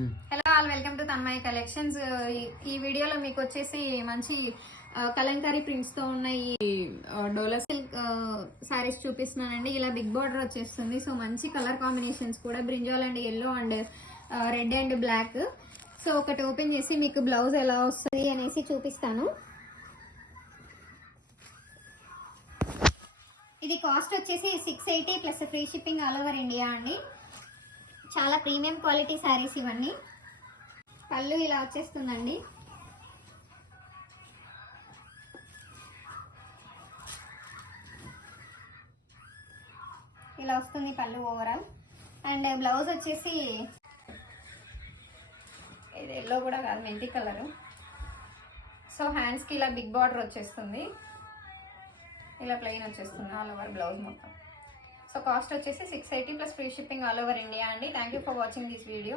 Hello all, welcome to Tanmayi collections. ఈ వీడియోలో మీకు వచ్చేసి మంచి కలంకారీ ప్రింట్స్ తో ఉన్న ఈ డోలా సిల్క్ సారీస్ చూపిస్తున్నానండి. ఇలా బిగ్ బార్డర్ వచ్చేస్తుంది. సో మంచి కలర్ కాంబినేషన్స్ కూడా, brinjal and yellow and red and black. So ఒకటి ఓపెన్ చేసి మీకు బ్లౌజ్ ఎలా వస్తుంది అనేసి చూపిస్తాను. ఇది కాస్ట్ వచ్చేసి 680 plus free shipping all over India అండి. చాలా ప్రీమియం క్వాలిటీ శారీస్ ఇవన్నీ. పళ్ళు ఇలా వచ్చేస్తుందండి. ఇలా వస్తుంది పళ్ళు ఓవరాల్. అండ్ బ్లౌజ్ వచ్చేసి ఇది ఎల్లో కూడా కాదు, మెంతి కలరు. సో హ్యాండ్స్కి ఇలా బిగ్ బార్డర్ వచ్చేస్తుంది, ఇలా ప్లెయిన్ వచ్చేస్తుంది ఆల్ ఓవర్ బ్లౌజ్ మొత్తం. సో కాస్ట్ వచ్చేసి 680 plus free shipping all over India అండి. Thank you for watching this video.